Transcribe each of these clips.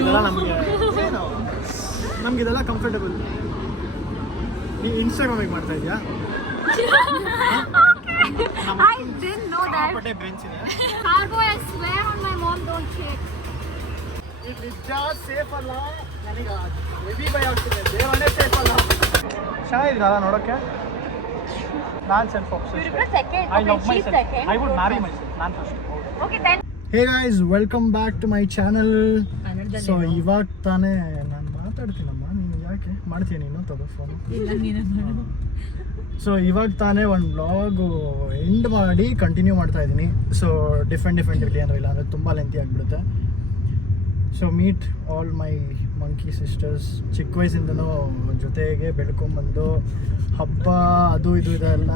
ಇದೆಲ್ಲ ನಮಗಿದೆಲ್ಲ ಕಂಫರ್ಟಬಲ್. ನೀವು ಇನ್ಸ್ಟಾಗ್ರಾಮಿಗೆ ಮಾಡ್ತಾ ಇದೆಯಾ? I didn't know that. Bench ಇದೆ. Cargo, I swear on my mom, don't check. ಇದು ನಿಜ ಸೇಫ್ ಅಲ್ಲ, ನನಗೆ ಹೆವಿ ಭಯ ಆಗ್ತಿದೆ. ದೇವನೇ ಸೇಫ್ ಅಲ್ಲ. ಚೆನ್ನಾಗಿದ್ದೀರಲ್ಲ ನೋಡೋಕ್ಕೆ? ನಾನು self ಆಬ್ಸೆಸ್ಡ್. I love myself. I would marry myself. ನಾನು first. Okay then. Hey guys, welcome back to my channel. So ಇವಾಗ ತಾನೇ ನಾನು ಮಾತಾಡ್ತೀನಮ್ಮ, ನೀನು ಯಾಕೆ ಮಾಡ್ತೀಯ ನೀನು ತಗೋ ಫೋನು? ಸೊ ಇವಾಗ ತಾನೇ ಒಂದು ವ್ಲಾಗು ಎಂಡ್ ಮಾಡಿ ಕಂಟಿನ್ಯೂ ಮಾಡ್ತಾ ಇದ್ದೀನಿ. ಸೊ ಡಿಫ್ರೆಂಟ್ ಇರಲಿ ಅಂದರೆ ಇಲ್ಲ ಅಂದರೆ ತುಂಬ ಲೆಂತಿ ಆಗಿಬಿಡುತ್ತೆ. So meet all my monkey sisters. ಚಿಕ್ಕ ವಯಸ್ಸಿಂದನೂ ಜೊತೆಗೆ ಬೆಳ್ಕೊಂಬಂದು ಹಬ್ಬ ಅದು ಇದು ಇದೆಲ್ಲ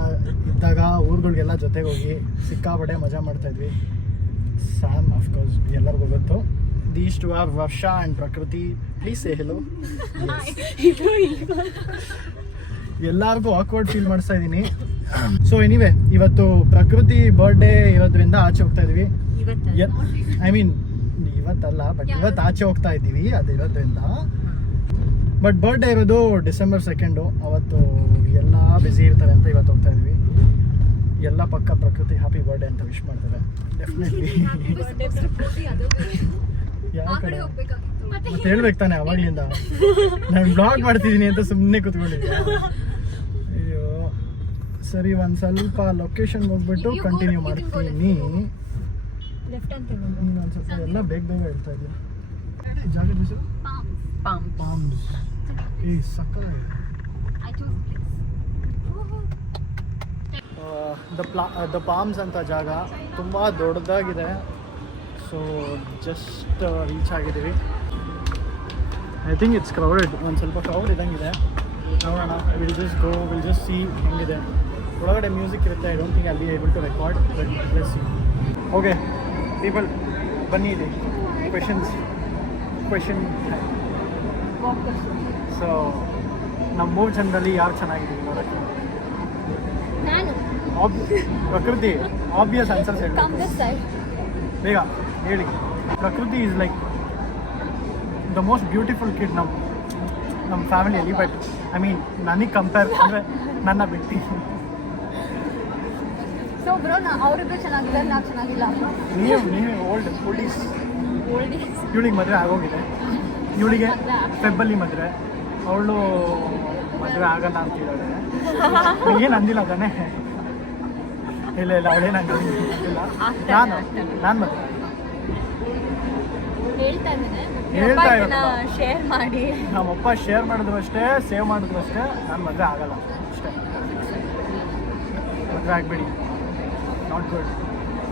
ಇದ್ದಾಗ ಊರುಗಳಿಗೆಲ್ಲ ಜೊತೆಗೆ ಹೋಗಿ ಸಿಕ್ಕಾಪಟ್ಟೆ ಮಜಾ ಮಾಡ್ತಾಯಿದ್ವಿ. ಸ್ಯಾಮ್ ಆಫ್ಕೋರ್ಸ್ ಎಲ್ಲರಿಗೂ ಗೊತ್ತು. These two are Varsha and Prakriti. Please say hello. ಎಲ್ಲರಿಗೂ ಆಕ್ವರ್ಡ್ ಫೀಲ್ ಮಾಡಿಸ್ತಾ ಇದ್ದೀನಿ. ಸೊ ಎನಿವೆ, ಇವತ್ತು ಪ್ರಕೃತಿ ಬರ್ಡೇ ಇರೋದ್ರಿಂದ ಆಚೆ ಹೋಗ್ತಾ ಇದ್ವಿ. ಐ ಮೀನ್ ಇವತ್ತಲ್ಲ, ಬಟ್ ಇವತ್ತು ಆಚೆ ಹೋಗ್ತಾ ಇದ್ದೀವಿ ಅದು ಇರೋದ್ರಿಂದ. ಬಟ್ ಬರ್ಡೇ ಇರೋದು December 2. ಅವತ್ತು ಎಲ್ಲ ಬ್ಯುಸಿ ಇರ್ತಾರೆ ಅಂತ ಇವತ್ತು ಹೋಗ್ತಾ ಇದ್ವಿ. ಎಲ್ಲ ಪಕ್ಕ ಪ್ರಕೃತಿ ಹ್ಯಾಪಿ ಬರ್ಡೇ ಅಂತ ವಿಶ್ ಮಾಡ್ತಾರೆ ಡೆಫಿನೆಟ್ಲಿ. ಯಾವ ಕಡೆ ಮತ್ತೆ ಹೇಳ್ಬೇಕು ತಾನೆ ಅವಾಗ್ಲಿಂದ ನಾನು ಬ್ಲಾಗ್ ಮಾಡ್ತಿದ್ದೀನಿ ಅಂತ ಸುಮ್ಮನೆ ಕೂತ್ಕೊಂಡಿದ್ದೆ. ಅಯ್ಯೋ ಸರಿ, ಒಂದು ಸ್ವಲ್ಪ ಲೊಕೇಶನ್ ಹೋಗ್ಬಿಟ್ಟು ಕಂಟಿನ್ಯೂ ಮಾಡ್ತೀನಿ. ಒಂದು ಸ್ವಲ್ಪ ಎಲ್ಲ ಬೇಗ ಹೇಳ್ತಾ ಇದ್ದೀನಿ. ಜಾಗದ ಹೆಸರು ಪಾಮ್ಸ್. ಏ ಸಕ್ಕತ್ತಾಗಿದೆ. ದ ಪಾಮ್ಸ್ ಅಂತ ಜಾಗ ತುಂಬ ದೊಡ್ಡದಾಗಿದೆ. ಸೊ ಜಸ್ಟ್ ರೀಚ್ ಆಗಿದ್ದೀವಿ. ಐ ಥಿಂಕ್ ಇಟ್ಸ್ ಕ್ರೌಡೆಡ್, ಒಂದು ಸ್ವಲ್ಪ ಕ್ರೌಡ್ ಇದ್ದಂಗಿದೆ. ನೋಡೋಣ, ವಿಲ್ ಜಸ್ಟ್ ಸಿ ಹೆಂಗಿದೆ. ಒಳಗಡೆ ಮ್ಯೂಸಿಕ್ ಇರುತ್ತೆ. I don't think I be able to record, but let's see. Okay people, ಬನ್ನಿ ಇಲ್ಲಿ ಕ್ವೆಶನ್. ಸೊ ನಮ್ಮ 3 ಜನರಲ್ಲಿ ಯಾರು ಚೆನ್ನಾಗಿದ್ದೀವಿ ನೋಡೋಕ್ಕೆ? ಪ್ರಕೃತಿ ಆಬ್ವಿಯಸ್ ಆನ್ಸರ್ಸ್ ಹೇಳಿ ಬೇಗ ಹೇಳಿ. ಪ್ರಕೃತಿ is like the most beautiful kid ನಮ್ಮ ಫ್ಯಾಮಿಲಿಯಲ್ಲಿ. ಬಟ್ ಐ ಮೀನ್ ನನಗೆ ಕಂಪೇರ್ ಅಂದರೆ ನನ್ನ ಬಿಟ್ಟು ಅವರಿಗೂ ಚೆನ್ನಾಗಿದ್ದಾರೆ, ನಾವು ಚೆನ್ನಾಗಿಲ್ಲ. ನೀವೇ ಓಲ್ಡೀಸ್. ಇವಳಿಗೆ ಮದುವೆ ಆಗೋಗಿದೆ. ಇವಳಿಗೆ ಫೆಬ್ಬಲ್ಲಿ ಮದುವೆ. ಅವಳು ಮದುವೆ ಆಗಲ್ಲ ಅಂತಿದ್ದಾಳೆ. ಏನು ಅಂದಿಲ್ಲ ತಾನೇ? ಇಲ್ಲ ಅವಳೇನು ಅಂದಿಲ್ಲ. ನಾನು ಮದುವೆ ಹೇಳ್ತಾ ಇರೋದು. ಶೇರ್ ಮಾಡಿ, ನಮ್ಮಪ್ಪ ಶೇರ್ ಮಾಡಿದ್ರು ಅಷ್ಟೇ, ಸೇವ್ ಮಾಡಿದ್ರು ಅಷ್ಟೇ. ನಾನು ಮದುವೆ ಆಗಲ್ಲ ಅಷ್ಟೇ. ಮದುವೆ ಆಗಬೇಡಿ, ನಾಟ್ ಗುಡ್.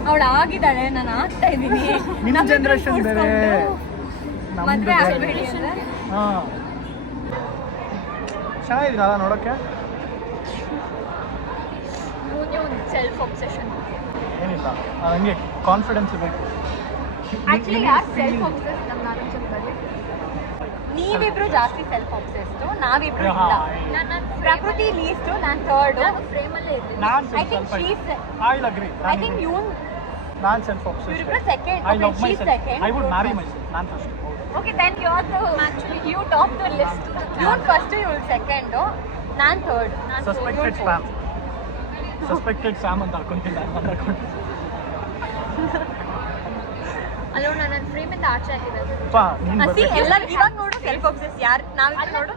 ಅವಳು ಆಗಿದ್ದಾಳೆ, ನಾನು ಆಗ್ತಾ ಇದ್ದೀನಿ. ನಿಮ್ಮ ಜನ್ರೇಷನ್ ಬೇರೆ, ಮದುವೆ ಆಗಬೇಡಿ. ಹಾಂ, ಚೆನ್ನಾಗಿದ್ದೀರಲ್ಲ ನೋಡೋಕ್ಕೆ? ಸೆಲ್ಫ್ ಆಬ್ಸೆಷನ್ ಏನಿಲ್ಲ, ಹಂಗೆ ಕಾನ್ಫಿಡೆನ್ಸ್ ಬೇಕು. ಆಕ್ಚುಲಿ ಯಾರು ಸೆಲ್ಫ್ ಆಬ್ಸೆಸ್ ನಮ್ಮ ನಾಲ್ಕು? ನೀವಿಬ್ರು ಜಾಸ್ತಿ ಸೆಲ್ಫ್ ಆಬ್ಸೆಸ್ಡು, ನಾವಿಬ್ರು ಇಲ್ಲ. ಪ್ರಕೃತಿ ಲೀಸ್ಟು, ನಾನು ಥರ್ಡು. ಫ್ರೇಮಲ್ಲೇ ಇದ್ದೀನಿ. I think she's. I think ನಾನು ಸೆಲ್ಫ್ ಆಬ್ಸೆಸ್ಡ್. ಇವರಿಬ್ರು second. I love myself. I would marry myself. ನಾನು first. Okay then you are actually you top the list. You first, you second, ನಾನು third. Suspected Sam ಅಂತ ಅನ್ಕೊಂತೀನಿ ನಾನು. ಅಲ್ಲೋ ನನ್ನ ಫ್ರೇಮಿಂದ ಆಚೆ ಆಗಿರೋದು. ಇವಾಗ ನೋಡು ಸೆಲ್ಫ್ ಆಬ್ಸೆಸ್ ಯಾರು ನಾವಿಬ್ರು ನೋಡು.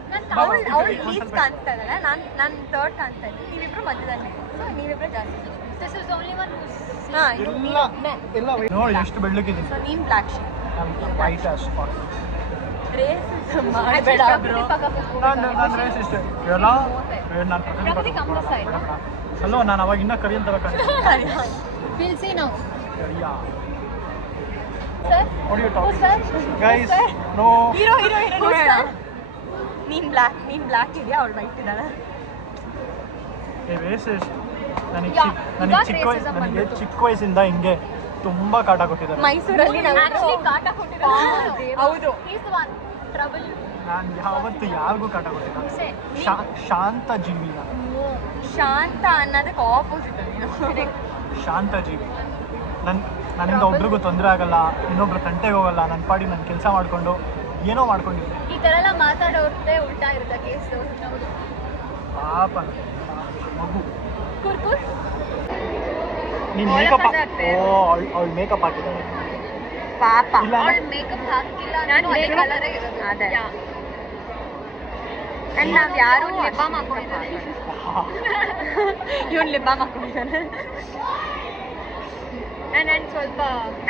ಅವಳು ಲೀಸ್ಟ್ ಕಾಣಿಸ್ತಾ ಇದ್ದಾಳೆ, ನಾನು ಥರ್ಡ್ ಕಾಣಿಸ್ತಾ ಇದ್ದೀನಿ. ನೀವಿಬ್ರು ಮಧ್ಯದಲ್ಲಿ. ಸೊ ನೀವಿಬ್ರು ಜಾಸ್ತಿ. This is only one. ಇಲ್ಲ ನೋಡಿ ಎಷ್ಟು ಬೆಳ್ಳಗಿದ್ದೀನಿ. ಸೊ ನೀನು black sheet. White as fuck. Racism ಮಾಡಬೇಡ ಬ್ರೋ. ನಾನು ರೇಸ್ ಇಷ್ಟೇ ಎಲ್ಲ. ನಾನು ಪ್ರಕೃತಿ ಕಮ್ಮಿ ಸೈಡ್. ಅಲ್ಲೋ, ನಾನು ಅವಾಗ ಇನ್ನೂ ಕರಿ ಅಂತ will see now. What are you talking? Guys, no. Hero ನೀನು ಬ್ಲ್ಯಾಕ್ ಇದೆಯಾ, ಅವಳು ವೈಟ್ ಇದ್ದಾಳೆ. ನನಗೆ ಚಿಕ್ಕ ವಯಸ್ಸಿಂದ ಹಿಂಗೆ ತುಂಬಾ ಕಾಟ ಕೊಟ್ಟಿದ್ದಾರೆ. ಮೈಸೂರಲ್ಲಿ ಕಾಟ ಕೊಟ್ಟಿದ್ದಾರೆ. ಹೌದು. ನಾನು ಯಾವತ್ತು ಯಾರಿಗೂ ಕಾಟ ಕೊಟ್ಟಿಲ್ಲ. ಶಾಂತ ಜೀವಿ ನಾನು. ಶಾಂತ ಅನ್ನೋದಕ್ಕೆ ಆಪೋಸಿಟ್ ನೀನು. ಶಾಂತ ಜೀವಿ. ನನ್ನಿಂದ ಒಬ್ರಿಗೂ ತೊಂದರೆ ಆಗಲ್ಲ, ಇನ್ನೊಬ್ರು ತಂಟೆಗೆ ಹೋಗಲ್ಲ. ನನ್ನ ಪಾಡಿ ನಾನು ಕೆಲಸ ಮಾಡಿಕೊಂಡು ಏನೋ ಮಾಡ್ಕೊಂಡಿದ್ದೆ. ಈ ತರ ಎಲ್ಲ ಮಾತಾಡೋರ್ದೆ ಉಲ್ಟಾ ಇರುತ್ತೆ ಕೇಸ್. ಪಾಪ ಮಗು. ಕುರ್ಕುರ್ ನೀನು ಮೇಕಪ್ ಅವಳು ಮೇಕಪ್ ಹಾಕಿದ್ದಾಳೆ. ಪಾಪ ಅವಳು ಮೇಕಪ್ ಹಾಕಿಲ್ಲ, ನಾನು ಅದೇ ಕಲರೇ ಇರೋದು. ಅದೇ ಅಂಡ್ ನಾವ್ ಯಾರು ಲಿಪ್ ಬಾಮ್ ಹಾಕೊಂಡಿದ್ದಾರೆ. ಇವನ್ ಲಿಪ್ ಬಾಮ್ ಹಾಕೊಂಡಿದ್ದಾನೆ. ಅಂಡ್ ಸ್ವಲ್ಪ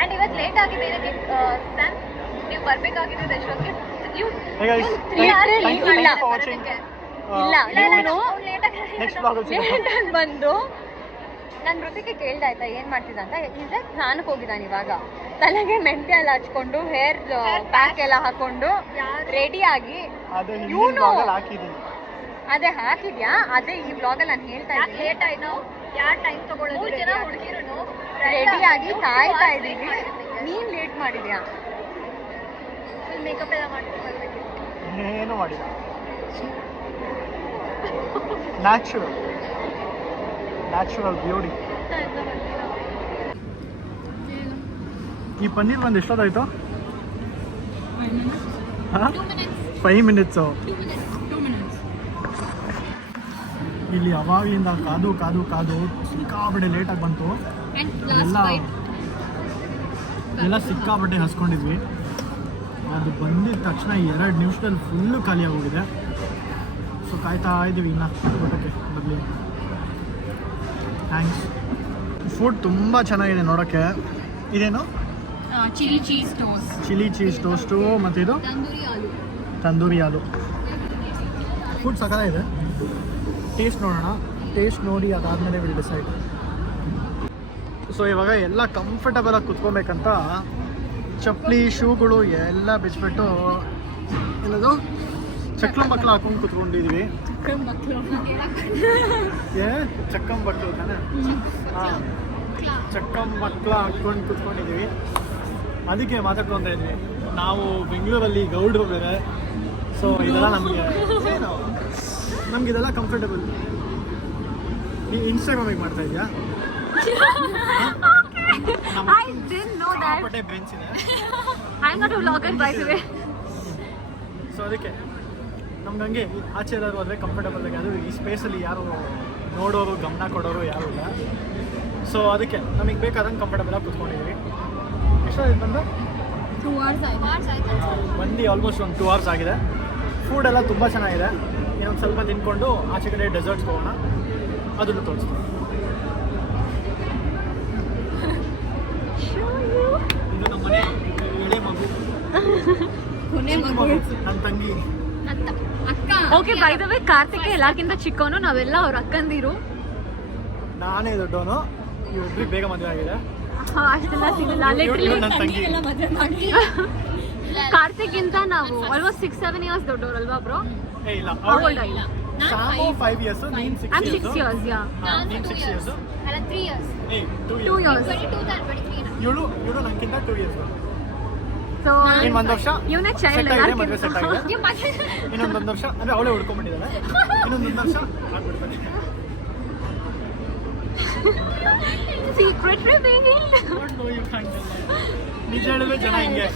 ಅಂಡ್ ಇವತ್ತು ಲೇಟ್ ಆಗಿದೆ. ಏನಕ್ಕೆ ಸ್ಯಾಮ್ ನೀವು ಬರ್ಬೇಕಾಗಿದ್ದು ರೆಸ್ಟೋರೆಂಟ್ಗೆ? Hey guys, ಇಲ್ಲ for watching. ನಾನು Next vlog ಅಲ್ಲಿ ಲೇಟ್ ಬಂದು ನಾನು ಋತಿಗೆ ಕೇಳ್ದೆ ಆಯ್ತಾ ಏನ್ ಮಾಡ್ತಿದ್ದ ಅಂತ. ಇಲ್ಲೇ ಸ್ನಾನಕ್ಕೆ ಹೋಗಿದ್ದಾನೆ ಇವಾಗ. ತಲೆಗೆ ಮೆಂತೆ ಎಲ್ಲ ಹಚ್ಕೊಂಡು ಹೇರ್ ಪ್ಯಾಕ್ ಎಲ್ಲ ಹಾಕೊಂಡು ರೆಡಿ ಆಗಿ ಅದೇ ಹಾಕಿದ್ಯಾ? ಅದೇ ಈ ಬ್ಲಾಗಲ್ಲಿ ನಾನು ಹೇಳ್ತಾ ಇದ್ದೀನಿ. ಲೇಟ್ ಆಯ್ತು, ಯಾರು ಟೈಮ್ ತಗೊಳ್ಳೋದು? 3 ಜನ ಹುಡುಗಿರು ರೆಡಿ ಆಗಿ ಕಾಯ್ತಾ ಇದ್ದೀವಿ, ನೀನ್ ಲೇಟ್ ಮಾಡಿದ್ಯಾ? ಮೇಕಪ್ ಎಲ್ಲ ಮಾಡ್ಕೊಂಡು ಏನು ಮಾಡಿಲ್ಲ. Natural beauty. ಈ ಪನ್ನೀರ್ ಒಂದು ಎಷ್ಟೊತ್ತಾಯ್ತು? 5 ಮಿನಿಟ್ಸು. ಇಲ್ಲಿ ಅವಾಗಲಿಂದ ಕಾದು ಕಾದು ಕಾದು ಸಿಕ್ಕಾಬಟ್ಟೆ ಲೇಟಾಗಿ ಬಂತು. ಎಲ್ಲ ಸಿಕ್ಕಾಬಟ್ಟೆ ಹಸ್ಕೊಂಡಿದ್ವಿ. ಅದು ಬಂದಿದ ತಕ್ಷಣ 2 ನಿಮಿಷದಲ್ಲಿ ಫುಲ್ಲು ಖಾಲಿ ಆಗೋಗಿದೆ. ಸೊ ಕಾಯ್ತಾ ಇದ್ದೀವಿ ಇನ್ನು ಊಟಕ್ಕೆ ಬರಲಿ. ಥ್ಯಾಂಕ್ಸ್. ಫುಡ್ ತುಂಬ ಚೆನ್ನಾಗಿದೆ ನೋಡೋಕ್ಕೆ. ಇದೇನು? Chilli cheese toast. Chilli cheese toast ಮತ್ತು ಇದು ತಂದೂರಿ ಆಲೂ. ಫುಡ್ ಸಕ್ಕತ್ತಾಗಿದೆ. ಟೇಸ್ಟ್ ನೋಡೋಣ. ಟೇಸ್ಟ್ ನೋಡಿ ಅದಾದಮೇಲೆ ವಿಲ್ ಡಿಸೈಡ್. ಸೊ ಇವಾಗ ಎಲ್ಲ ಕಂಫರ್ಟಬಲಾಗಿ ಕುತ್ಕೊಬೇಕಂತ ಚಪ್ಪಲಿ ಶೂಗಳು ಎಲ್ಲ ಬಿಚ್ಬಿಟ್ಟು ಏನದು ಚಕ್ಲ ಮಕ್ಕಳು ಹಾಕೊಂಡು ಕುತ್ಕೊಂಡಿದ್ವಿ. ಚಕ್ಕಂ ಮಕ್ಕಳು ತಾನೆ? ಹಾಂ, ಚಕ್ಕಂ ಮಕ್ಕಳು ಹಾಕ್ಕೊಂಡು ಕುತ್ಕೊಂಡಿದ್ದೀವಿ. ಅದಕ್ಕೆ ಮಾತಾಡ್ಕೊತಾ ಇದ್ವಿ. ನಾವು ಬೆಂಗಳೂರಲ್ಲಿ ಗೌಡ್ರು ಬೇರೆ. ಸೊ ಇದೆಲ್ಲ ನಮಗೆ ಏನು ನಮ್ಗೆ ಇದೆಲ್ಲ ಕಂಫರ್ಟಬಲ್. ನೀವು ಇನ್ಸ್ಟಾಗ್ರಾಮಿಗೆ ಮಾಡ್ತಾ ಇದೆಯಾ? I didn't know that. ಬ್ರೆಂಚ್ ಇದೆ. I'm not a vlogger by the way. So ಅದಕ್ಕೆ ನಮ್ಗೆ ಹಂಗೆ ಆಚೆ ಎಲ್ಲರೂ ಹೋದರೆ ಕಂಫರ್ಟಬಲ್ ಆಗಿ, ಅದು ಈ ಸ್ಪೇಸಲ್ಲಿ ಯಾರು ನೋಡೋರು ಗಮನ ಕೊಡೋರು ಯಾರೂ ಇಲ್ಲ. ಸೊ ಅದಕ್ಕೆ ನಮಗೆ ಬೇಕಾದಂಗೆ ಕಂಫರ್ಟಬಲಾಗಿ ಕೂತ್ಕೊಂಡಿದ್ದೀವಿ. ಎಷ್ಟಾಗಿದೆ ಬಂದು? 2 hours ಆಯ್ತು. ಬಂದು ಆಲ್ಮೋಸ್ಟ್ ಒಂದು 2 hours ಆಗಿದೆ. ಫುಡ್ ಎಲ್ಲ ತುಂಬ ಚೆನ್ನಾಗಿದೆ. ಇನ್ನೊಂದು ಸ್ವಲ್ಪ ತಿನ್ಕೊಂಡು ಆಚೆ ಕಡೆ ಡೆಸರ್ಟ್ಸ್ಗೆ ಹೋಗೋಣ, ಅದನ್ನು ತೋರಿಸ್ತೀನಿ. ಇದು ನಮ್ಮ ಮನೆ ಎಳೆ ಮಗು, ನನ್ನ ತಂಗಿ. Okay, by the way Karthik ಎಲ್ಲಕ್ಕಿಂತ ಚಿಕ್ಕವನು, ನಾವೆಲ್ಲ ಅವ್ರ ಅಕ್ಕಂದಿರು. ನಾನೇ ದೊಡ್ಡವನು, ಇವ್ರಿಗೆ ಬೇಗ ಮದುವೆ ಆಗಿದೆ. ಅಷ್ಟೆಲ್ಲ ಸಿಗಲ್ಲ. ಇವ್ಳು ನನ್ನ ತಂಗಿ. ಕಾರ್ತಿಕ್ಗಿಂತ ನಾವು ಆಲ್ಮೋಸ್ಟ್ 6-7 years ದೊಡ್ಡವರಲ್ವಾ ಬ್ರೋ? ಏ ಇಲ್ಲ, ಓಲ್ಡ್ ಇಲ್ಲ. ಸಾಮು 5 years, ನೀನು 6 I'm years. 6 years, yeah. ನೀನು 6 years. ಅಲ್ಲ 3 years. ಏ 2 2 years. years. 22 and 23 ಇವಳು ನನಗಿಂತ 2 years. So ಇನ್ನು 1 ವರ್ಷ ಇವನೇ ಚೈಲ್ಡ್. ಸೆಟ್ ಆಗಿದೆ, ಮದುವೆ ಸೆಟ್ ಆಗಿದೆ. ಇನ್ನೊಂದು 1 ವರ್ಷ ಅಂದರೆ ಅವಳೇ ಹುಡ್ಕೊಂಡ್ಬಿಟ್ಟಿದ್ದಾಳೆ. ಇನ್ನೊಂದು 1 ವರ್ಷ ಆಗ್ಬಿಡ್ತಾನೆ. Secret reveal. ನಿಜ ಹೇಳಿದ್ರೆ ಜನ ಹಿಂಗೆ.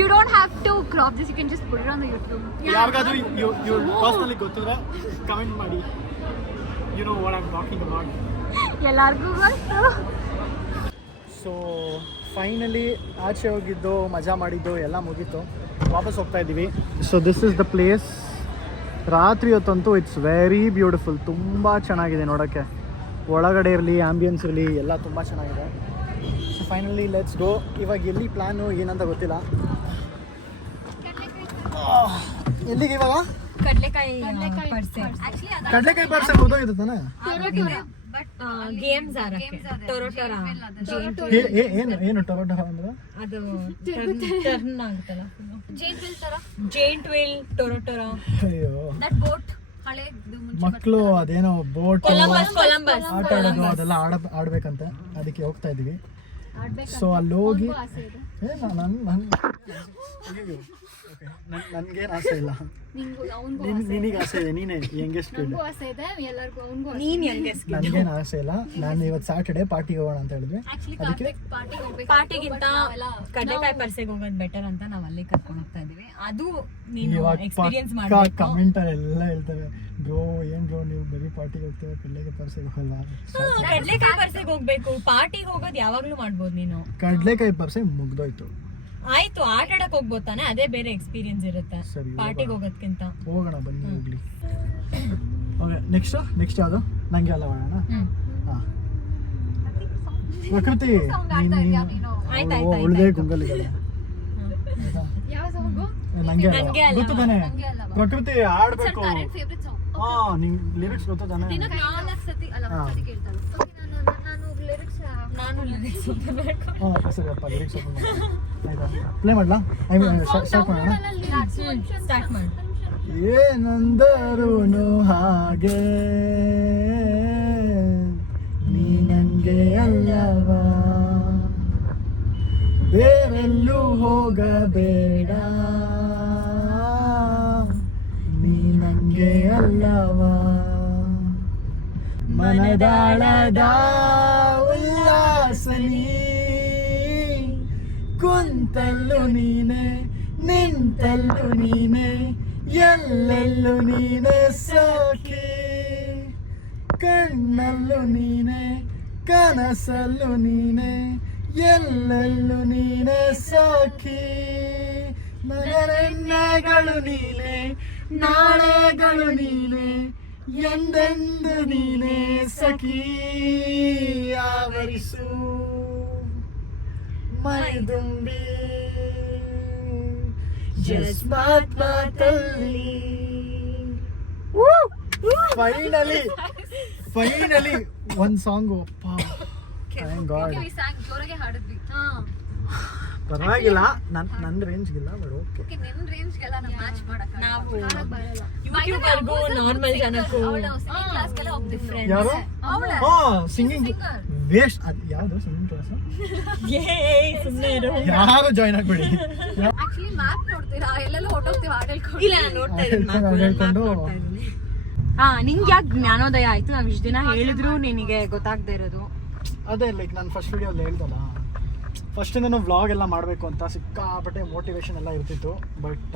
You don't have to crop this, you can just put it on the YouTube. ಯಾರಿಗಾದ್ರೂ ಇವ್ರು ಪರ್ಸ್ನಲಿ ಗೊತ್ತಿದ್ರೆ ಕಮೆಂಟ್ ಮಾಡಿ. You know what I am talking about. ಎಲ್ಲರಿಗೂ ಗೊತ್ತು. ಸೊ ಫೈನಲಿ ಆಚೆ ಹೋಗಿದ್ದು, ಮಜಾ ಮಾಡಿದ್ದು ಎಲ್ಲ ಮುಗೀತು. ವಾಪಸ್ ಹೋಗ್ತಾ ಇದ್ದೀವಿ. So this is the place. ರಾತ್ರಿ ಹೊತ್ತಂತೂ ಇಟ್ಸ್ ವೆರಿ ಬ್ಯೂಟಿಫುಲ್. ತುಂಬ ಚೆನ್ನಾಗಿದೆ ನೋಡೋಕ್ಕೆ. ಒಳಗಡೆ ಇರಲಿ, ಆ್ಯಂಬಿಯನ್ಸ್ ಇರಲಿ, ಎಲ್ಲ ತುಂಬ ಚೆನ್ನಾಗಿದೆ. So finally let's go. ಇವಾಗ ಎಲ್ಲಿ ಪ್ಲ್ಯಾನು ಏನಂತ ಗೊತ್ತಿಲ್ಲ. ಎಲ್ಲಿಗೆ ಇವಾಗ? ಕಡಲೆಕಾಯಿ ಕಡಲೆಕಾಯಿ ಪಾರ್ಸಲ್ ಹೋದೋಗಿದೆ ತಾನೆ? ಗೇಮ್ಸ್ ಟೊರೊಟೊರ ಏನು ಟೊರೊಟೊ ಅಂದ್ರೆ? ಅದು ಟರ್ನ್ ಆಗುತ್ತಲ್ಲ, ಜೈಂಟ್ ವೀಲ್ ಟೊರೊಟೊರ. ಅಯ್ಯೋ, ದಟ್ ಬೋಟ್ ಹಳೆದು ಮಕ್ಕಳು ಅದೇನೋ ಬೋಟ್ ಕೊಲಂಬಸ್ ಆಟ ಆಡೋದು ಅದೆಲ್ಲ ಆಡ್ಬೇಕಂತೆ. ಅದಕ್ಕೆ ಹೋಗ್ತಾ ಇದೀವಿ. ಸೊ ಅಲ್ಲಿ ಹೋಗಿ ಓಕೆ ನನ್ಗೇನು ಆಸೆ ಇಲ್ಲ. ನಿನಗೆ ಆಸೆ ಇದೆ, ನೀನೇ ಯಂಗೆಸ್ಟ್ ಕಿಡ್. ನೀನ್ ಯಂಗೆಸ್ಟ್ ನನ್ಗೇನು ಆಸೆ ಇಲ್ಲ. ನಾನು ಇವತ್ತು ಸ್ಯಾಟರ್ಡೆ ಪಾರ್ಟಿಗೆ ಹೋಗೋಣ ಅಂತ ಹೇಳಿದ್ವಿ. ಅದಕ್ಕೆ ಪಾರ್ಟಿಗಿಂತ ಕಡಲೆಕಾಯಿ ಪರ್ಸೆಗೆ ಹೋಗೋದು ಬೆಟರ್ ಅಂತ ನಾವು ಅಲ್ಲಿ ಕರ್ಕೊಂಡು ಹೋಗ್ತಾ ಇದೀವಿ. ಅದು ನೀನು ಎಕ್ಸ್ಪೀರಿಯನ್ಸ್ ಮಾಡಬೇಕು. ಕಮೆಂಟ್ ಎಲ್ಲ ಹೇಳ್ತಾರೆ, ಬ್ರೋ ಏನ್ ಬ್ರೋ ನೀವು ಬರೀ ಪಾರ್ಟಿಗೆ ಹೋಗ್ತೀರಾ, ಕಡಲೆಕಾಯಿ ಪರ್ಸೆಗೆ ಹೋಗಲ್ಲ. ಕಡಲೆಕಾಯಿ ಪರ್ಸೆಗೆ ಹೋಗ್ಬೇಕು. ಪಾರ್ಟಿಗೆ ಹೋಗೋದು ಯಾವಾಗ್ಲೂ ಮಾಡ್ಬೋದು ನೀನು. ಕಡಲೆಕಾಯಿ ಪರ್ಸೆ ಮುಗ್ದೋಯ್ತು. ಆಯ್ತು, ಆಟ ಆಡಕ್ ಹೋಗ್ಬೋದು ತಾನೆ, ಅದೇ ಬೇರೆ ಎಕ್ಸ್ಪೀರಿಯನ್ಸ್ ಇರುತ್ತೆ ಪಾರ್ಟಿಗೆ ಹೋಗೋದ್ಕಿಂತ. ಹೋಗೋಣ ಬನ್ನಿ ಹೋಗ್ಲಿ. ಓಕೆ ನೆಕ್ಸ್ಟ್ ಯಾವುದು? ನಂಗೆ ಅಲ್ಲ ಮಾಡೋಣ. ಹಾ ಪ್ರಕೃತಿ ಉಳ್ದೇ ಗುಂಗಲಿಗಲ್ಲ. ನಂಗೆ ಗೊತ್ತು ತಾನೆ ಪ್ರಕೃತಿ ಆಡ್ಬೇಕು. ಹಾ ನಿಂಗೆ ಲಿರಿಕ್ಸ್ ಗೊತ್ತು ತಾನೆ? ಸರಿಯಪ್ಪ ಲಿರಿಕ್ಸ್ ಪ್ಲೇ ಮಾಡ್ಲಾ? ಸ್ಟಾರ್ಟ್ ಮಾಡೋಣ. ಏನಂದರೂನು ಹಾಗೆ ನೀ ನಂಗೆ ಅಲ್ಲವಾ, ಬೇರೆಲ್ಲೂ ಹೋಗಬೇಡ, ನೀ ನಂಗೆ ಅಲ್ಲವಾ, ಮನದಾಳದ ಉಲ್ಲಾಸನಿ, ಕುಂತಲ್ಲು ನೀನೆ ನಿಂತಲ್ಲು ನೀನೆ, ಎಲ್ಲೆಲ್ಲೂ ನೀನೆ ಸಖಿ, ಕಣ್ಣಲ್ಲೂ ನೀನೆ ಕನಸಲ್ಲೂ ನೀನೆ, ಎಲ್ಲೆಲ್ಲೂ ನೀನೆ ಸಖಿ, ನಗರೆಣ್ಣೆಗಳು ನೀನೆ ನಾಳೆಗಳು ನೀನೆ, ಎಂದೆಂದು ನೀನೆ ಸಖಿ, ಆವರಿಸು ಮೈದುಂಬಿ ಜಸ್ಟ್ ಮಾತಲ್ಲಿ. ಫೈನಲಿ ಒಂದ್ ಸಾಂಗು. ಪರವಾಗಿಲ್ಲ, ನನ್ನ ರೇಂಜ್ಗಿಲ್ಲ, ಬಟ್ ಓಕೆ. ನಾರ್ಮಲ್ ಜನಕ್ಕೂ ಯಾರು ಸಿಂಗಿಂಗ್ ವೇಸ್ಟ್. ಅದು ಯಾವುದು ಸಿಂಗಿಂಗ್ ಕ್ಲಾಸ್? ಯಾರು ಜಾಯ್ನ್ ಆಗ್ಬೇಡಿ. ಹೇಳ್ಕೊಂಡು ನಿಂಗೆ ಯಾಕೆ ಜ್ಞಾನೋದಯ ಆಯ್ತು? ನಾವ್ ಇಷ್ಟ ದಿನ ಹೇಳಿದ್ರು ನಿನಗೆ ಗೊತ್ತಾಗದೆ ಇರೋದು. ಅದೇ ಲೈಕ್ ನಾನು ಫಸ್ಟ್ ವಿಡಿಯೋಲ್ಲಿ ಹೇಳ್ದಲ್ಲ, ಫಸ್ಟ್ ನಾನು ವ್ಲಾಗ್ ಎಲ್ಲ ಮಾಡಬೇಕು ಅಂತ ಸಿಕ್ಕಾಪಟ್ಟೆ ಮೋಟಿವೇಶನ್ ಎಲ್ಲ ಇರ್ತಿತ್ತು. ಬಟ್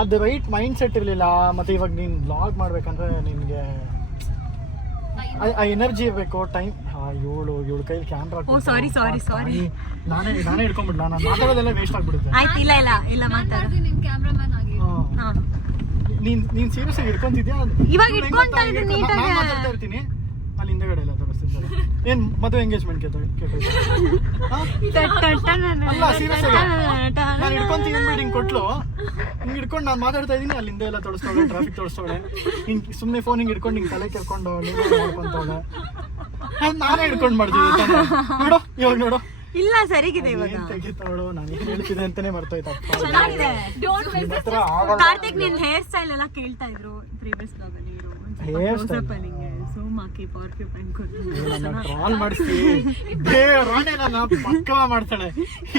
ಅದು ರೈಟ್ ಮೈಂಡ್ ಸೆಟ್ ಇರಲಿಲ್ಲ. ಮತ್ತು ಇವಾಗ ನೀನು ವ್ಲಾಗ್ ಮಾಡ್ಬೇಕಂದ್ರೆ ನಿನಗೆ ಆ ಎನರ್ಜಿ ಇರಬೇಕು, ಟೈಮ್. ಇವಳು ಕೈಲಿ ಕ್ಯಾಮ್ರಾ, ನಾನೇ ಹಿಡ್ಕೊಂಡ್ಬಿಡ್ಲ, ನಾನು ಮಾತಾಡೋದೆಲ್ಲ ವೇಸ್ಟ್ ಆಗ್ಬಿಡುತ್ತೆ. ನೀನ್ ಸೀರಿಯಸ್ ಆಗಿ ಹಿಡ್ಕೊಂತಿದ್ಯಾ? ಮಾತಾಡ್ತಾ ಇರ್ತೀನಿ, ಅಲ್ಲಿ ಹಿಂದೆಗಡೆ ಎಲ್ಲ ತೋರಿಸ್ತಿದ್ದಾರೆ. ಏನ್ ಮದುವೆ ಎಂಗೇಜ್ಮೆಂಟ್ ಅಲ್ಲ, ಸೀರಿಯಸ್ ಆಗಿ ನಾನು ಹಿಡ್ಕೊಂತೀನಿ ಅಂದ್ಬಿಟ್ಟು ಹಿಂಗೆ ಕೊಟ್ಲು, ಹಿಂಗೆ ಹಿಡ್ಕೊಂಡು ನಾನು ಮಾತಾಡ್ತಾ ಇದ್ದೀನಿ, ಅಲ್ಲಿ ಹಿಂದೆ ಎಲ್ಲ ತೋರಿಸ್ತವಳೆ, ಟ್ರಾಫಿಕ್ ತೋರಿಸ್ತವಳೆ, ಹಿಂಗೆ ಸುಮ್ಮನೆ ಫೋನ್ ಹಿಂಗೆ ಹಿಡ್ಕೊಂಡು ಹಿಂಗೆ ತಲೆ ಕೆರ್ಕೊಂಡು ಮಾಡ್ಕೊಂತವಳೆ. ನಾನೇ ಹಿಡ್ಕೊಂಡು ಮಾಡ್ತೀವಿ ನೋಡು, ಇವಾಗ ನೋಡು. ಇಲ್ಲ ಸರಿಗಿದೆ ಇವಾಗ. ತೆಗಿತಾವಳು, ನಾನು ಏನು ಹೇಳ್ತಿದ್ದೆ ಅಂತಾನೆ ಮರ್ತೋಯ್ತು. ಕಾರ್ತಿಕ್ ನಿನ್ ಹೇರ್ ಸ್ಟೈಲ್ ಎಲ್ಲ ಕೇಳ್ತಾ ಇದ್ರು ಪ್ರೀವಿಯಸ್ ವ್ಲಾಗ್ ಅಲ್ಲಿ. ಹೇರ್ ಸ್ಟೈಲ್ ಸೋಮಾಕಿ ಪರ್ಫ್ಯೂಮ್ ಟ್ರಾಲ್ ಮಾಡಿಸ್ತೀವಿ, ದೇವರಾಣೆ ನನ್ನ ಪಕ್ಕಾ ಮಾಡ್ತಾಳೆ.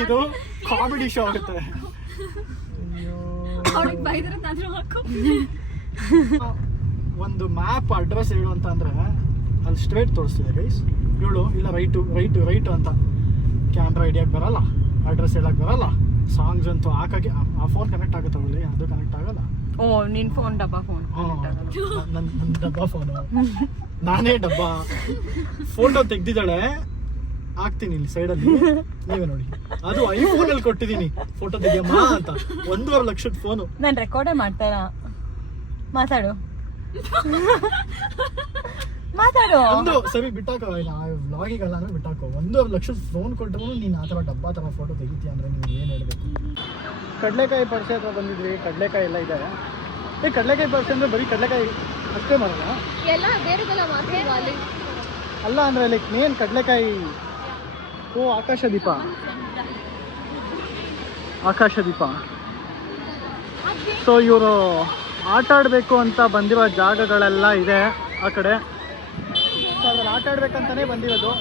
ಇದು ಕಾಮಿಡಿ ಶೋ ಆಗುತ್ತೆ. ಒಂದು ಮ್ಯಾಪ್ ಅಡ್ರೆಸ್ ಹೇಳು ಅಂತ ಅಂದ್ರೆ ಅಲ್ಲಿ ಸ್ಟ್ರೇಟ್ ತೋರಿಸ್ತಿದೆ ಗೈಸ್. ಇವಳು ಇಲ್ಲ ರೈಟು ಅಂತ. ಕ್ಯಾಮ್ರಾ ಹಿಡಿಯಕ್ಕೆ ಬರಲ್ಲ, ಅಡ್ರೆಸ್ ಹೇಳಕ್ ಬರಲ್ಲ, ಸಾಂಗ್ಸ್ ಅಂತೂ ಹಾಕಕ್ಕೆ. ಆ ಫೋನ್ ಕನೆಕ್ಟ್ ಆಗುತ್ತೆ ಅವಳಿ, ಅದು ಕನೆಕ್ಟ್ ಆಗಲ್ಲ. ಓ ನಿನ್ ಫೋನ್ ಡಬ್ಬಾ ಫೋನ್? ನನ್ನ ಡಬ್ಬಾ ಫೋನು, ನಾನೇ ಡಬ್ಬಾ. ಫೋಟೋ ತೆಗ್ದಿದ್ದಾಳೆ, ಹಾಕ್ತೀನಿ ಇಲ್ಲಿ ಸೈಡಲ್ಲಿ, ನೀವೇ ನೋಡಿ. ಅದು ಐಫೋನ್ ಅಲ್ಲಿ ಕೊಟ್ಟಿದ್ದೀನಿ ಫೋಟೋ ತೆಗಿಯಮ್ಮ ಅಂತ. 1.5 ಲಕ್ಷದ ಫೋನು. ನಾನು ರೆಕಾರ್ಡೇ ಮಾಡ್ತಾರ. ಮಾತಾಡು ಒಂದು ಸರಿ ಬಿಟ್ಟಾಕೋ, ವ್ಲಾಗಿಗಲ್ಲ ಅಂದ್ರೆ ಬಿಟ್ಟಾಕೋ. 1.5 ಲಕ್ಷದ ಫೋನ್ ಕೊಟ್ಟರು ನೀನು ಆ ಥರ ಡಬ್ಬಾ ಥರ ಫೋಟೋ ತೆಗಿತೀಯ ಅಂದ್ರೆ ನೀವು ಏನು ಹೇಳಬೇಕು? ಕಡಲೆಕಾಯಿ ಪರ್ಸೆ ಹತ್ರ ಬಂದಿದ್ವಿ. ಕಡಲೆಕಾಯಿ ಎಲ್ಲ ಇದೆ. ಕಡಲೆಕಾಯಿ ಪರ್ಸೆ ಅಂದ್ರೆ ಬರೀ ಕಡಲೆಕಾಯಿ ಅಷ್ಟೇ ಮಾಡೋಣ, ಅಲ್ಲ ಅಂದ್ರೆ ಲೈಕ್ ಮೇನ್ ಕಡಲೆಕಾಯಿ. ಓ ಆಕಾಶದೀಪ. ಸೊ ಇವರು ಆಟ ಆಡಬೇಕು ಅಂತ ಬಂದಿರೋ ಜಾಗಗಳೆಲ್ಲ ಇದೆ ಆ ಕಡೆ. ಸೊ ಅದ್ರಲ್ಲಿ ಆಟ ಆಡ್ಬೇಕಂತಾನೆ ಬಂದಿರೋದು.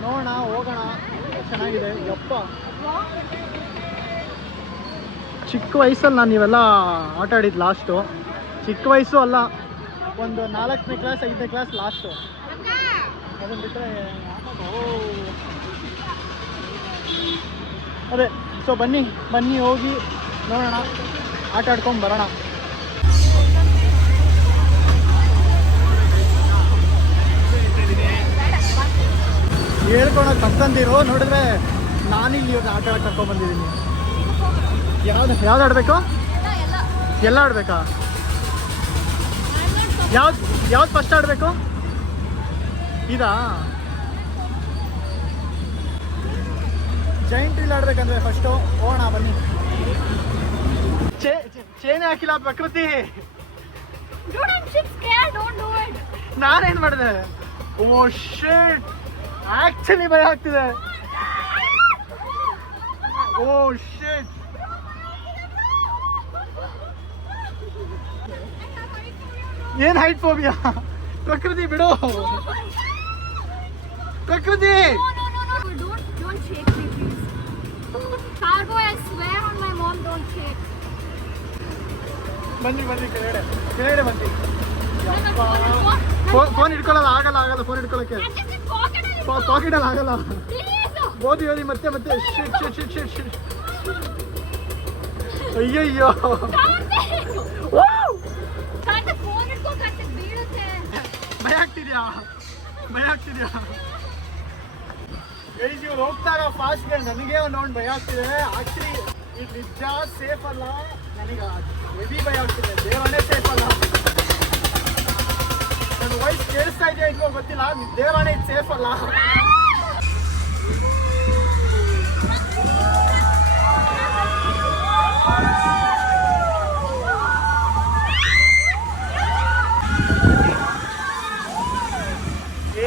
ನೋಡೋಣ, ಹೋಗೋಣ, ಚೆನ್ನಾಗಿದೆ. ಯಪ್ಪ ಚಿಕ್ಕ ವಯಸ್ಸಲ್ಲಿ ನಾನು ಇವೆಲ್ಲ ಆಟ ಆಡಿದ್ದು ಲಾಸ್ಟು. ಚಿಕ್ಕ ವಯಸ್ಸು ಅಲ್ಲ, ಒಂದು 4ನೇ ಕ್ಲಾಸ್ 5ನೇ ಕ್ಲಾಸ್ ಲಾಸ್ಟು. ಅದನ್ನು ಬಿಟ್ಟರೆ ಅದೇ. ಸೊ ಬನ್ನಿ ಹೋಗಿ ನೋಡೋಣ, ಆಟ ಆಡ್ಕೊಂಡು ಬರೋಣ. ಹೇಳ್ಕೊಳಕ್ಕೆ ಕರ್ಕೊಂತೀರೋ ನೋಡಿದ್ರೆ ನಾನಿಲ್ಲಿ ಇವಾಗ ಆಟ ಆಡಕ್ಕೆ ಕರ್ಕೊಂಡ್ಬಂದಿದ್ದೀನಿ. ಯಾವ್ದು ಆಡಬೇಕು? ಎಲ್ಲ ಆಡಬೇಕಾ? ಯಾವ್ದು ಫಸ್ಟ್ ಆಡಬೇಕು? ಇದಾ ಜೈಂಟ್ ಡ್ರಿಲ್ ಆಡ್ಬೇಕಂದ್ರೆ ಫಸ್ಟು. ಹೋಗೋಣ ಬನ್ನಿ. ಚೇನೆ ಹಾಕಿಲ್ಲ ಪ್ರಕೃತಿ. ನಾನೇನು ಮಾಡಿದೆ? ಓ ಶಿಟ್, ಆಕ್ಚುಲಿ ಭಯ ಆಗ್ತಿದೆ. ಓ ಶಿಟ್, ಏನ್ ಹೈಟ್ ಫೋಬಿಯಾ? ಪ್ರಕೃತಿ ಬಿಡು, ಪ್ರಕೃತಿ. Don't shake me, please. Cargo, I swear on my mom, don't shake. ಬನ್ನಿ ಕೆಳಗಡೆ ಬನ್ನಿ. ಫೋನ್ ಹಿಡ್ಕೊಳ್ಳಲ್ಲ, ಆಗಲ್ಲ ಫೋನ್ ಹಿಡ್ಕೊಳ್ಳೋಕ್ಕೆ. ಪಾಕೆಟಲ್ಲಿ ಆಗಲ್ಲ. ಓದಿ ಮತ್ತೆ ಶಿಟ್. ಅಯ್ಯಯ್ಯೋ, ಭಯ ಆಗ್ತಿದ್ಯಾ? ಇವ್ರು ಹೋಗ್ತಾರ ಫಾಸ್ಟ್ಗೆ, ನನಗೆ ಒಂದು ಭಯ ಆಗ್ತಿದೆ. ಆಕ್ಚುಲಿ ಇದು ನಿಜ ಸೇಫ್ ಅಲ್ಲ, ನನಗೆ ಹೆವಿ ಭಯ ಆಗ್ತಿದೆ. ದೇವರೇ ಸೇಫ್ ಅಲ್ಲ. ನನ್ನ ವಾಯ್ಸ್ ಕೇಳಿಸ್ತಾ ಇದೆಯಾ ಇಲ್ವೋ ಗೊತ್ತಿಲ್ಲ, ದೇವರೇ ಇದು ಸೇಫ್ ಅಲ್ಲ.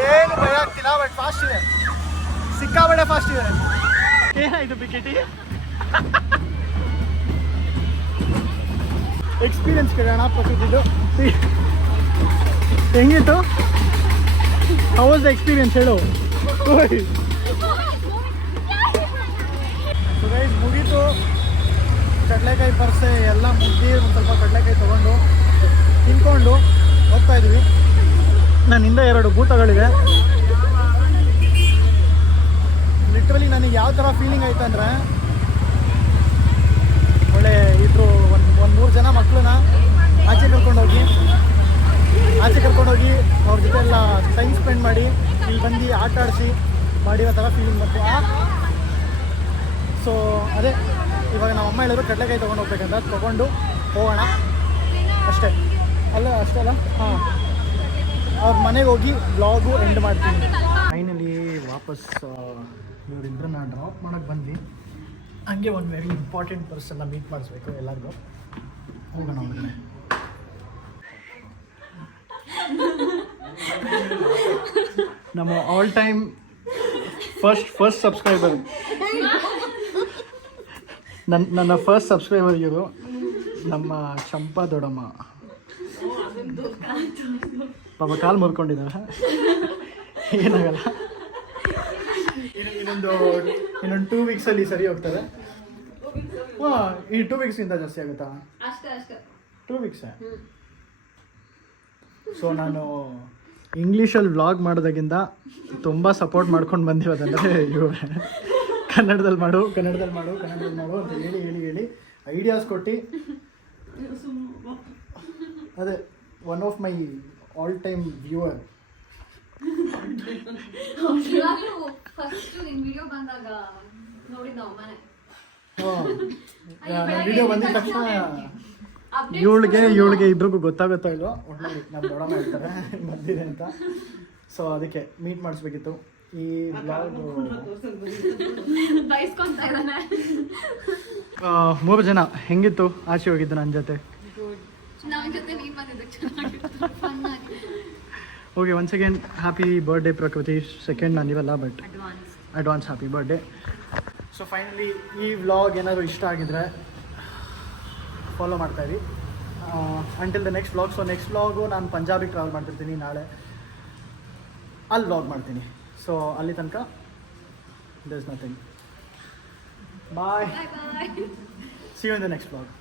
ಏನು ಭಯ ಆಗ್ತಿಲ್ಲ, ಬಟ್ ಫಾಸ್ಟ್ ಇದೆ, ಸಿಕ್ಕಾಬಡೆ ಫಾಸ್ಟ್ ಇದೆ. ಏನಾಯ್ತು ಬಿಕೆಟಿ? ಎಕ್ಸ್ಪೀರಿಯನ್ಸ್ ಕೇಳೋಣ ಪ್ರಕೃತಿದು. ಹೆಂಗಿತ್ತು? ಹೌ ವಾಸ್ ದ ಎಕ್ಸ್ಪೀರಿಯನ್ಸ್ ಹೇಳು. ಸೊ ಗೈಸ್, ಮುಗೀತು. ಕಡಲೆಕಾಯಿ ಪರ್ಸೆ ಎಲ್ಲ ಮುಗ್ದು ಒಂದು ಸ್ವಲ್ಪ ಕಡಲೆಕಾಯಿ ತೊಗೊಂಡು ತಿನ್ಕೊಂಡು ಹೋಗ್ತಾ ಇದ್ವಿ. ನನ್ನ ಹಿಂದೆ 2 ಭೂತಗಳಿದೆ. ಲಿಟ್ರಲಿ ನನಗೆ ಯಾವ ಥರ ಫೀಲಿಂಗ್ ಆಯ್ತು ಅಂದರೆ, ಒಳ್ಳೆ ಇದ್ರು ಒಂದು 3 ಜನ ಮಕ್ಕಳನ್ನ ಆಚೆ ಕರ್ಕೊಂಡೋಗಿ ಅವ್ರ ಜೊತೆ ಎಲ್ಲ ಟೈಮ್ ಸ್ಪೆಂಡ್ ಮಾಡಿ ಇಲ್ಲಿ ಬಂದು ಆಟ ಆಡಿಸಿ ಮಾಡಿರೋ ಥರ ಫೀಲಿಂಗ್ ಬಂತು. ಸೊ ಅದೇ, ಇವಾಗ ನಮ್ಮ ಅಮ್ಮ ಹೇಳಿದ್ರು ಕಡಲೆಕಾಯಿ ತೊಗೊಂಡು ಹೋಗ್ಬೇಕಂತ, ತೊಗೊಂಡು ಹೋಗೋಣ ಅಷ್ಟೇ ಅಲ್ಲ. ಹಾಂ, ಅವ್ರ ಮನೆಗೆ ಹೋಗಿ ಬ್ಲಾಗು ಎಂಡ್ ಮಾಡ್ತೀನಿ. ಫೈನಲಿ ವಾಪಸ್ ಇವರಿಬ್ಬರನ್ನ ಡ್ರಾಪ್ ಮಾಡೋಕ್ಕೆ ಬಂದ್ವಿ. ಹಂಗೆ ಒಂದು ವೆರಿ ಇಂಪಾರ್ಟೆಂಟ್ ಪರ್ಸನ್ನ ಮೀಟ್ ಮಾಡಿಸ್ಬೇಕು ಎಲ್ಲರಿಗೂ. ಹೋಗೋಣ ಹೊರಗಡೆ. ನಮ್ಮ ಆಲ್ ಟೈಮ್ ಫಸ್ಟ್ ಸಬ್ಸ್ಕ್ರೈಬರ್, ನನ್ನ ಫಸ್ಟ್ ಸಬ್ಸ್ಕ್ರೈಬರ್ ಇವರು ನಮ್ಮ ಚಂಪಾ ದೊಡ್ಡಮ್ಮ. ಪಾಪ ಕಾಲು ಮುರ್ಕೊಂಡಿದ್ದಾರೆ, ಏನಾಗಲ್ಲ. ಇನ್ನೊಂದು 2 ವೀಕ್ಸಲ್ಲಿ ಸರಿ ಹೋಗ್ತದೆ. ಈ 2 ವೀಕ್ಸಿಂದ ಜಾಸ್ತಿ ಆಗುತ್ತಾ? 2 ವೀಕ್ಸೇ. ಸೊ ನಾನು ಇಂಗ್ಲೀಷಲ್ಲಿ ವ್ಲಾಗ್ ಮಾಡೋದಾಗಿಂದ ತುಂಬ ಸಪೋರ್ಟ್ ಮಾಡ್ಕೊಂಡು ಬಂದಿರೋದಂದರೆ ಇವರೇ. ಕನ್ನಡದಲ್ಲಿ ಮಾಡು ಅಂತ ಹೇಳಿ ಐಡಿಯಾಸ್ ಕೊಟ್ಟು, ಅದೇ one of my all time viewer. Video ಬಂದಿದ ತಕ್ಷಣ ಇವಳಿಗೆ ಇಬ್ರಿಗೂ ಗೊತ್ತಾಗುತ್ತೋ ಇಲ್ವೋ, ಒಟ್ನಲ್ಲಿ ನಮ್ಮ ದೊಡ್ಡಮ್ಮ ಹೇಳ್ತಾರೆ ಬಂದಿದೆ ಅಂತ. ಸೊ ಅದಕ್ಕೆ ಮೀಟ್ ಮಾಡಿಸ್ಬೇಕಿತ್ತು. ಈ ಬ್ಲಾಗ್ 3 ಜನ ಹೆಂಗಿತ್ತು ಆಚೆ ಹೋಗಿದ್ದು ನನ್ನ ಜೊತೆ? Okay, once again happy birthday Prakriti. Second ನಾನಿವಲ್ಲ, but advance happy birthday. So finally ಈ ವ್ಲಾಗ್ ಏನಾದರೂ ಇಷ್ಟ ಆಗಿದ್ರೆ ಫಾಲೋ ಮಾಡ್ತಾಯಿರಿ until the next vlog. So next vlog ನಾನು ಪಂಜಾಬಿಗೆ ಟ್ರಾವೆಲ್ ಮಾಡ್ತಿರ್ತೀನಿ ನಾಳೆ, ಅಲ್ಲಿ ವ್ಲಾಗ್ ಮಾಡ್ತೀನಿ. ಸೊ ಅಲ್ಲಿ ತನಕ there is nothing. Bye. See you in the next vlog.